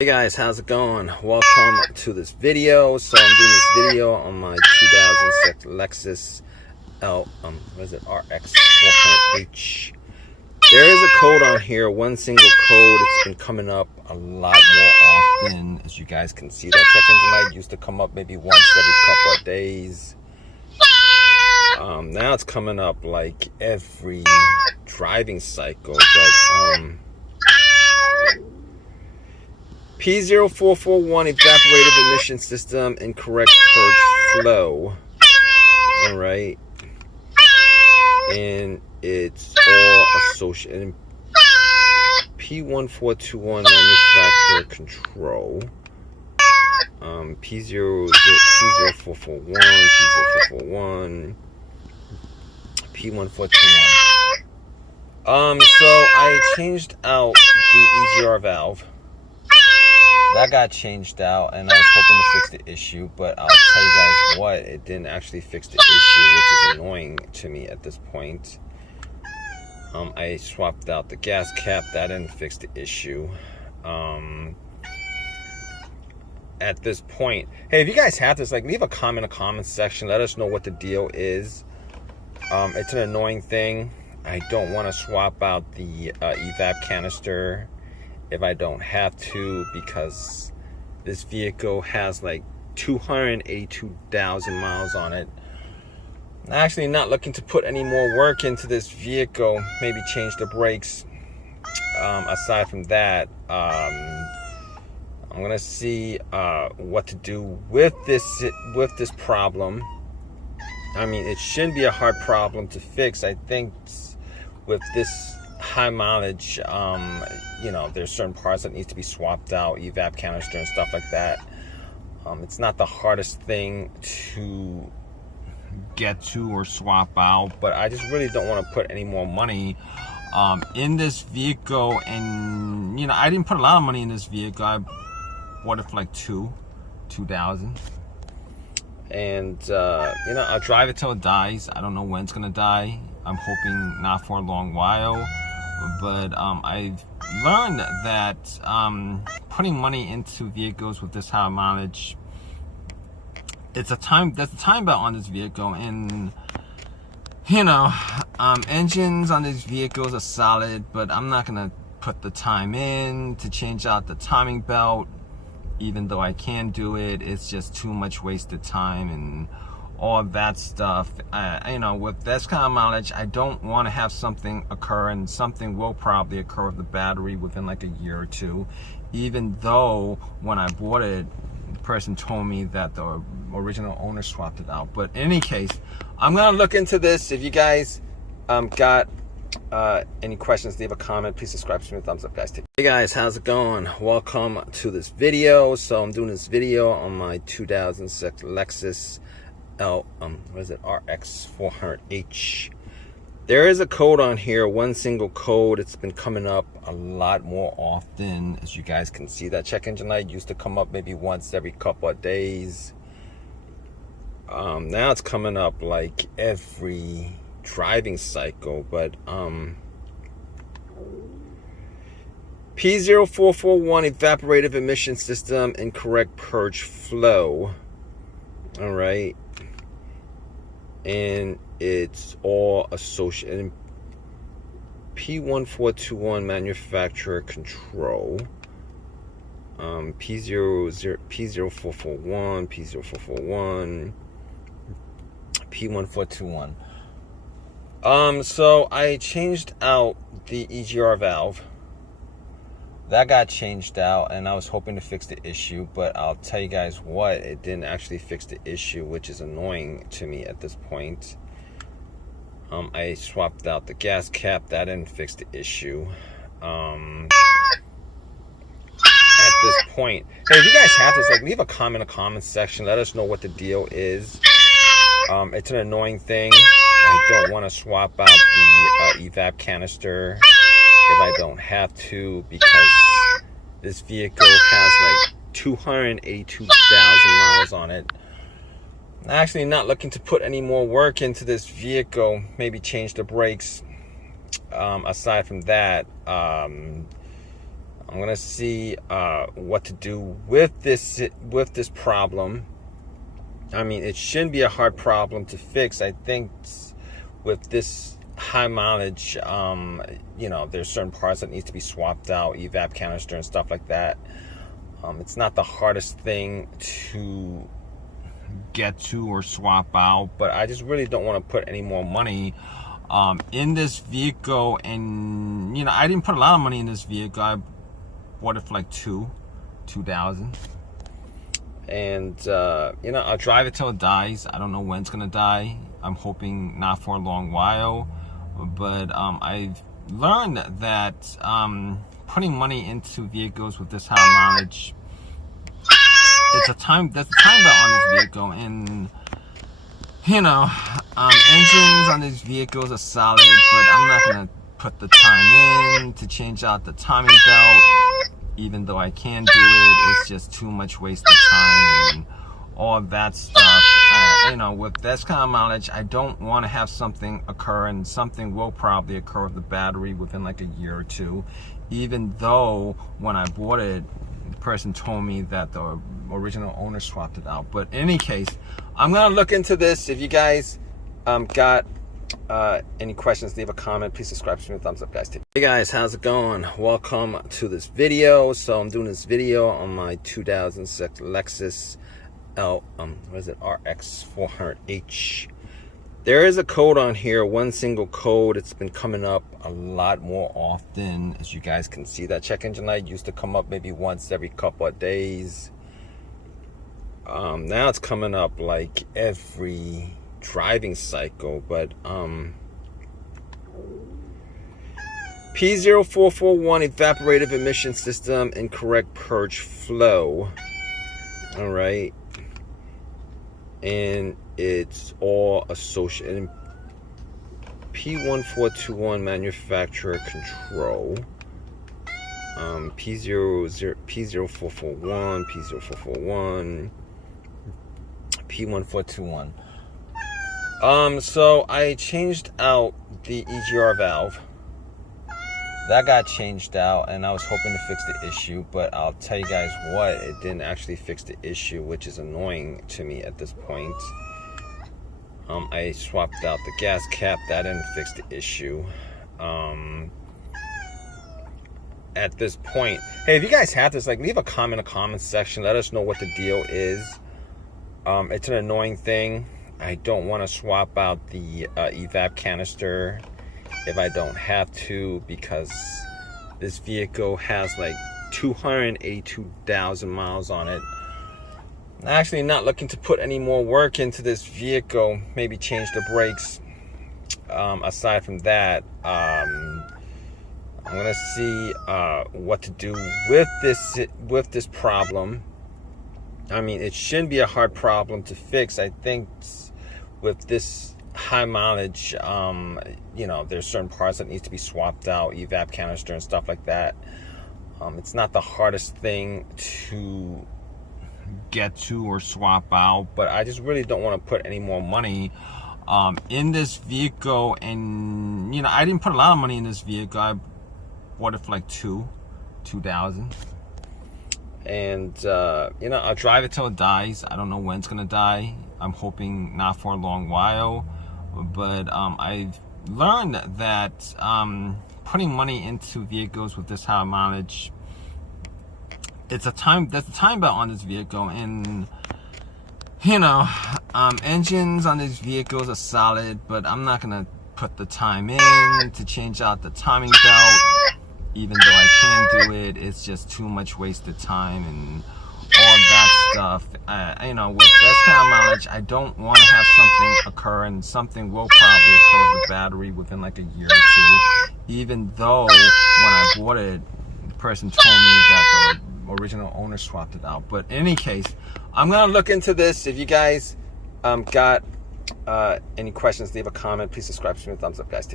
Hey guys, how's it going? Welcome to this video. So I'm doing this video on my 2006 Lexus RX 400H. There is a code on here, one single code. It's been coming up a lot more often, as you guys can see. That check engine light used to come up maybe once every couple of days. Now it's coming up like every driving cycle, but P0441 Evaporative Emission system, incorrect purge flow. Alright. And it's all associated. P1421 manufacturer control. P0441, P0441, P1421. So I changed out the EGR valve. That got changed out, and I was hoping to fix the issue, but I'll tell you guys what, it didn't actually fix the issue, which is annoying to me at this point. I swapped out the gas cap. That didn't fix the issue. At this point, hey, if you guys have this, like, leave a comment in the comment section. Let us know what the deal is. It's an annoying thing. I don't want to swap out the Evap canister if I don't have to, because this vehicle has like 282,000 miles on it. I'm actually not looking to put any more work into this vehicle, maybe change the brakes. Aside from that, I'm gonna see what to do with this problem. I mean, it shouldn't be a hard problem to fix. I think with this high mileage, you know, there's certain parts that need to be swapped out, evap canister and stuff like that. It's not the hardest thing to get to or swap out, but I just really don't want to put any more money in this vehicle. And you know, I didn't put a lot of money in this vehicle. I bought it for like $2,000, and you know, I'll drive it till it dies. I don't know when it's gonna die. I'm hoping not for a long while, but I've learned that putting money into vehicles with this high mileage, there's a time belt on this vehicle, and you know, engines on these vehicles are solid, but I'm not gonna put the time in to change out the timing belt, even though I can do it. It's just too much wasted time and all that stuff. You know, with this kind of mileage, I don't want to have something occur, and something will probably occur with the battery within like a year or two, even though when I bought it, the person told me that the original owner swapped it out. But in any case, I'm gonna look into this. If you guys got any questions, leave a comment. Please subscribe, give me a thumbs up, guys. Hey guys, how's it going? Welcome to this video. So I'm doing this video on my 2006 Lexus RX 400H. There is a code on here, one single code. It's been coming up a lot more often, as you guys can see. That check engine light used to come up maybe once every couple of days. Now it's coming up like every driving cycle, but P0441 Evaporative Emission system, incorrect purge flow. All right. And it's all associated. P1421 manufacturer control. P0441, P0441, P1421. So I changed out the EGR valve. That got changed out, and I was hoping to fix the issue, but I'll tell you guys what, it didn't actually fix the issue, which is annoying to me at this point. I swapped out the gas cap. That didn't fix the issue. At this point, hey, if you guys have this, like, leave a comment in the comment section. Let us know what the deal is. It's an annoying thing. I don't want to swap out the Evap canister if I don't have to, because this vehicle has like 282,000 miles on it. I'm actually not looking to put any more work into this vehicle, maybe change the brakes. Aside from that, I'm I'm gonna see what to do with this problem. I mean, it shouldn't be a hard problem to fix. I think with this high mileage, there's certain parts that needs to be swapped out, evap canister and stuff like that. It's not the hardest thing to get to or swap out, but I just really don't want to put any more money in this vehicle. And I didn't put a lot of money in this vehicle. I bought it for like $2,000, and I'll drive it till it dies. I don't know when it's gonna die. I'm hoping not for a long while, but I've learned that putting money into vehicles with this high mileage, there's a time belt on this vehicle, and engines on these vehicles are solid, but I'm not gonna put the time in to change out the timing belt. Even though I can do it, it's just too much wasted time and all of that stuff. With this kind of mileage, I don't want to have something occur, and something will probably occur with the battery within like a year or two. Even though when I bought it, the person told me that the original owner swapped it out. But in any case, I'm gonna look into this. If you guys got any questions, leave a comment. Please subscribe, give me a thumbs up, guys. Hey guys, how's it going? Welcome to this video. So I'm doing this video on my 2006 Lexus RX 400H. There is a code on here, one single code. It's been coming up a lot more often. As you guys can see, that check engine light used to come up maybe once every couple of days. Now it's coming up like every driving cycle. But P0441 evaporative emission system, incorrect purge flow. All right, and it's all associated. P1421 manufacturer control. P0441, P0441, P1421. So I changed out the EGR valve. That got changed out, and I was hoping to fix the issue, but I'll tell you guys what, it didn't actually fix the issue, which is annoying to me at this point. I swapped out the gas cap. That didn't fix the issue. At this point, hey, if you guys have this, like, leave a comment in the comment section. Let us know what the deal is. It's an annoying thing. I don't want to swap out the evap canister if I don't have to, because this vehicle has like 282,000 miles on it. I'm actually not looking to put any more work into this vehicle, maybe change the brakes. Aside from that, I'm gonna see what to do with this problem. I mean, it shouldn't be a hard problem to fix. I think with this high mileage, there's certain parts that needs to be swapped out, evap canister and stuff like that. It's not the hardest thing to get to or swap out, but I just really don't want to put any more money in this vehicle. And I didn't put a lot of money in this vehicle. I bought it for like $2,000, and I'll drive it till it dies. I don't know when it's gonna die. I'm hoping not for a long while, but I've learned that putting money into vehicles with this high mileage, there's a time belt on this vehicle, and engines on these vehicles are solid, but I'm not gonna put the time in to change out the timing belt. Even though I can do it, it's just too much wasted time and all of that stuff. With this kind of mileage, I don't want to have something occur, and something will probably occur with the battery within like a year or two. Even though when I bought it, the person told me that the original owner swapped it out. But in any case, I'm gonna look into this. If you guys got any questions, leave a comment. Please subscribe, give me a thumbs up, guys.